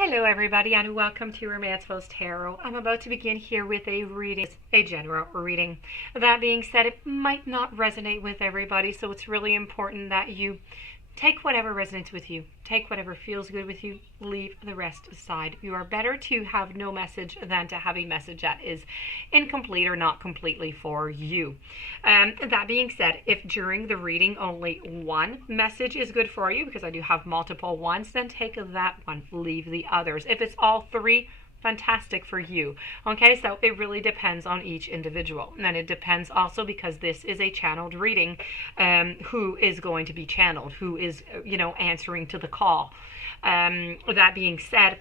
Hello everybody and welcome to Romanceful's Tarot. I'm about to begin here with a reading, a general reading. That being said, it might not resonate with everybody, so it's really important that you take whatever resonates with you. Take whatever feels good with you. Leave the rest aside. You are better to have no message than to have a message that is incomplete or not completely for you. That being said, if during the reading only one message is good for you, because I do have multiple ones, then take that one. Leave the others. If it's all three, fantastic for you. Okay, so it really depends on each individual, and it depends also because this is a channeled reading, who is going to be channeled, who is answering to the call. That being said,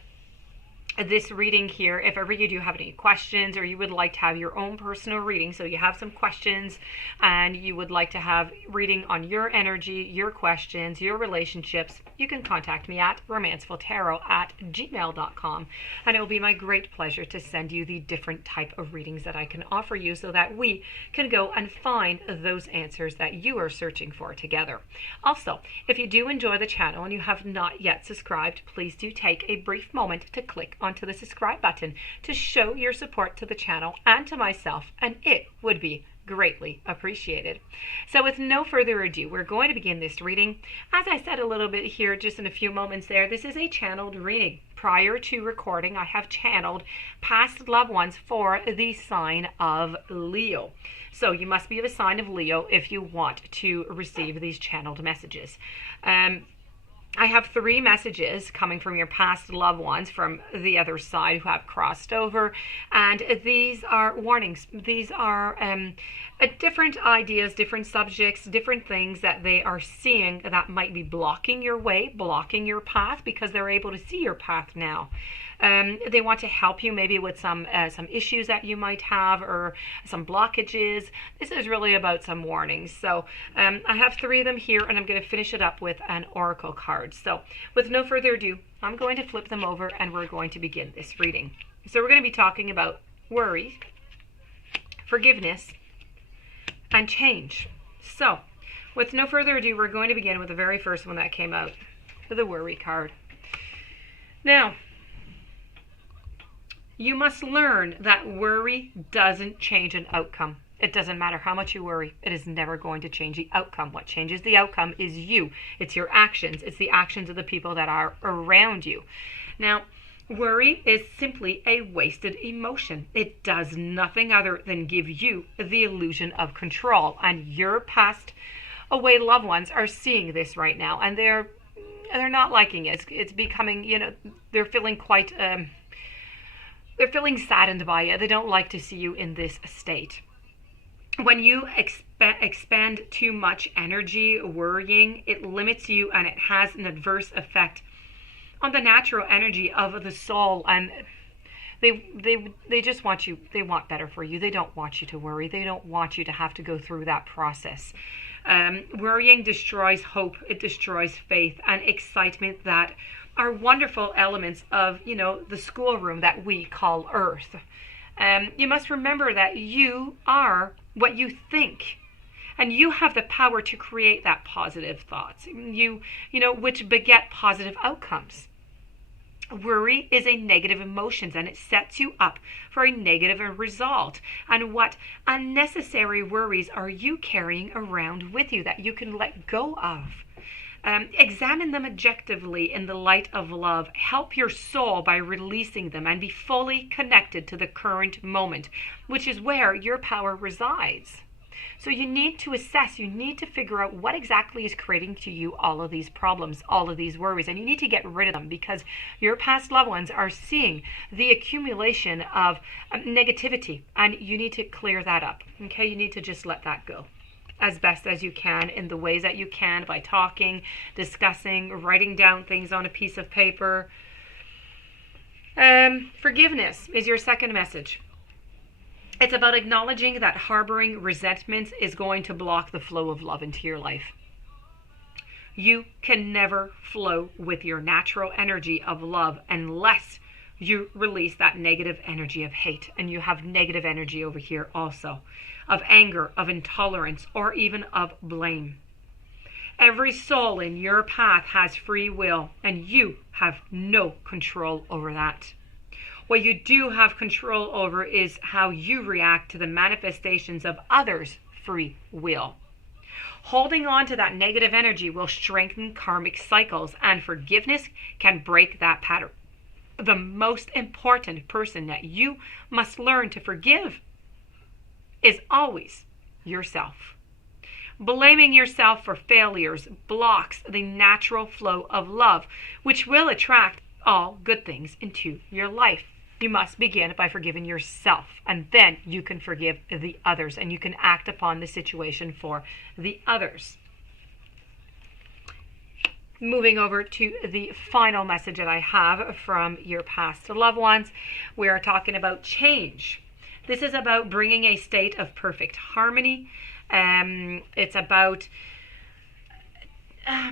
this reading here, if ever you do have any questions or you would like to have your own personal reading, so you have some questions and you would like to have reading on your energy, your questions, your relationships, you can contact me at romancefulltarot@gmail.com, and it will be my great pleasure to send you the different type of readings that I can offer you so that we can go and find those answers that you are searching for together. Also, if you do enjoy the channel and you have not yet subscribed, please do take a brief moment to click onto the subscribe button to show your support to the channel and to myself, and it would be greatly appreciated. So with no further ado, we're going to begin this reading. As I said a little bit here just in a few moments there, this is a channeled reading. Prior to recording, I have channeled past loved ones for the sign of Leo. So you must be of a sign of Leo if you want to receive these channeled messages. I have 3 messages coming from your past loved ones from the other side who have crossed over, and these are warnings. These are different ideas, different subjects, different things that they are seeing that might be blocking your way, blocking your path, because they're able to see your path now. They want to help you maybe with some issues that you might have or some blockages. This is really about some warnings. So I have 3 of them here, and I'm going to finish it up with an oracle card. So with no further ado, I'm going to flip them over and we're going to begin this reading. So we're going to be talking about worry, forgiveness, and change. So with no further ado, we're going to begin with the very first one that came out, the worry card. Now, you must learn that worry doesn't change an outcome. It doesn't matter how much you worry. It is never going to change the outcome. What changes the outcome is you. It's your actions. It's the actions of the people that are around you. Now, worry is simply a wasted emotion. It does nothing other than give you the illusion of control. And your passed away loved ones are seeing this right now, and they're not liking it. It's becoming, they're feeling quite they're feeling saddened by it. They don't like to see you in this state. When you expend too much energy worrying, it limits you and it has an adverse effect on the natural energy of the soul. And they just want you, they want better for you. They don't want you to worry. They don't want you to have to go through that process. Worrying destroys hope. It destroys faith and excitement that are wonderful elements of, the schoolroom that we call Earth. You must remember that you are what you think, and you have the power to create that positive thoughts, which beget positive outcomes. Worry is a negative emotion, and it sets you up for a negative result. And what unnecessary worries are you carrying around with you that you can let go of? Examine them objectively in the light of love. Help your soul by releasing them and be fully connected to the current moment, which is where your power resides. So you need to assess, you need to figure out what exactly is creating to you all of these problems, all of these worries, and you need to get rid of them because your past loved ones are seeing the accumulation of negativity, and you need to clear that up. Okay, you need to just let that go as best as you can in the ways that you can, by talking, discussing, writing down things on a piece of paper. Forgiveness is your second message. It's about acknowledging that harboring resentment is going to block the flow of love into your life. You can never flow with your natural energy of love unless you release that negative energy of hate. And you have negative energy over here also, of anger, of intolerance, or even of blame. Every soul in your path has free will, and you have no control over that. What you do have control over is how you react to the manifestations of others' free will. Holding on to that negative energy will strengthen karmic cycles, and forgiveness can break that pattern. The most important person that you must learn to forgive is always yourself. Blaming yourself for failures blocks the natural flow of love, which will attract all good things into your life. You must begin by forgiving yourself, and then you can forgive the others, and you can act upon the situation for the others. Moving over to the final message that I have from your past loved ones, we are talking about change. This is about bringing a state of perfect harmony. It's about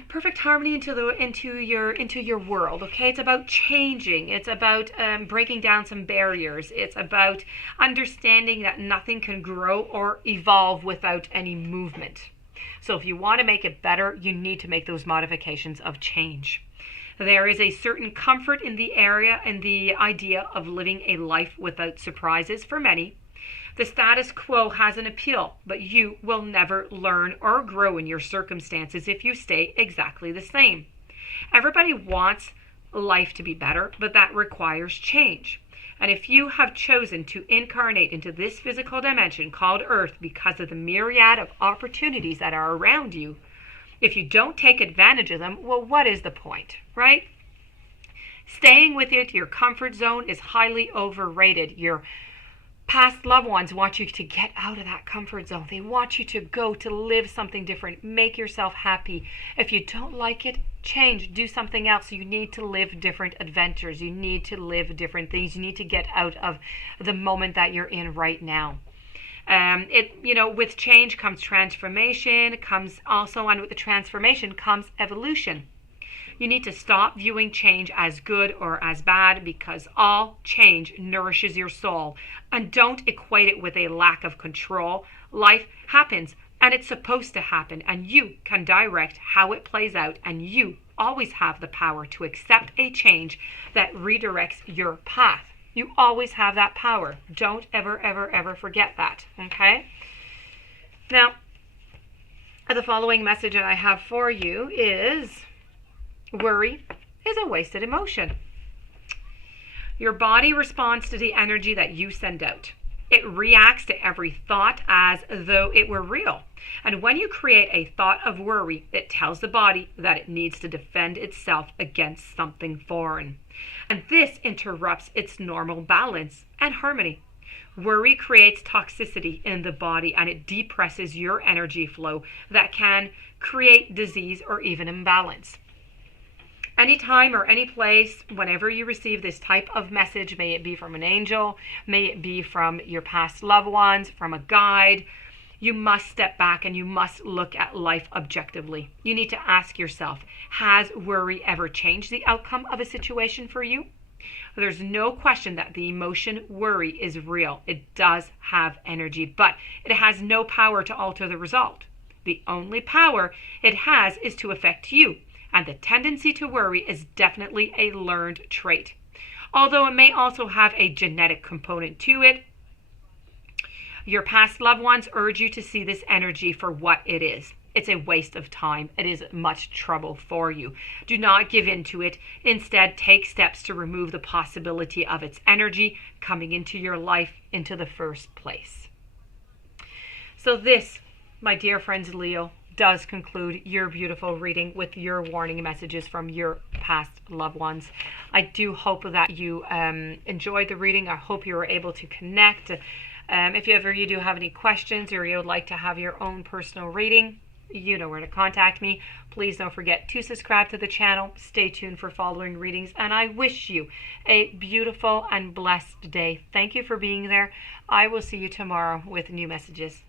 perfect harmony into your world. Okay, it's about changing. It's about breaking down some barriers. It's about understanding that nothing can grow or evolve without any movement. So if you want to make it better, you need to make those modifications of change. There is a certain comfort in the idea of living a life without surprises for many. The status quo has an appeal, but you will never learn or grow in your circumstances if you stay exactly the same. Everybody wants life to be better, but that requires change. And if you have chosen to incarnate into this physical dimension called Earth because of the myriad of opportunities that are around you, if you don't take advantage of them, well, what is the point, right? Staying within your comfort zone is highly overrated. Your past loved ones want you to get out of that comfort zone. They want you to go to live something different. Make yourself happy. If you don't like it, change. Do something else. You need to live different adventures. You need to live different things. You need to get out of the moment that you're in right now. With change comes transformation. And with the transformation comes evolution. You need to stop viewing change as good or as bad, because all change nourishes your soul. And don't equate it with a lack of control. Life happens, and it's supposed to happen, and you can direct how it plays out, and you always have the power to accept a change that redirects your path. You always have that power. Don't ever, ever, ever forget that, okay? Now, the following message that I have for you is: worry is a wasted emotion. Your body responds to the energy that you send out. It reacts to every thought as though it were real. And when you create a thought of worry, it tells the body that it needs to defend itself against something foreign. And this interrupts its normal balance and harmony. Worry creates toxicity in the body, and it depresses your energy flow that can create disease or even imbalance. Anytime or any place, whenever you receive this type of message, may it be from an angel, may it be from your past loved ones, from a guide, you must step back and you must look at life objectively. You need to ask yourself, has worry ever changed the outcome of a situation for you? There's no question that the emotion worry is real. It does have energy, but it has no power to alter the result. The only power it has is to affect you. And the tendency to worry is definitely a learned trait. Although it may also have a genetic component to it, your past loved ones urge you to see this energy for what it is. It's a waste of time. It is much trouble for you. Do not give in to it. Instead, take steps to remove the possibility of its energy coming into your life into the first place. So this, my dear friends Leo, does conclude your beautiful reading with your warning messages from your past loved ones. I do hope that you enjoyed the reading. I hope you were able to connect. If you do have any questions, or you would like to have your own personal reading, you know where to contact me. Please don't forget to subscribe to the channel. Stay tuned for following readings, and I wish you a beautiful and blessed day. Thank you for being there. I will see you tomorrow with new messages.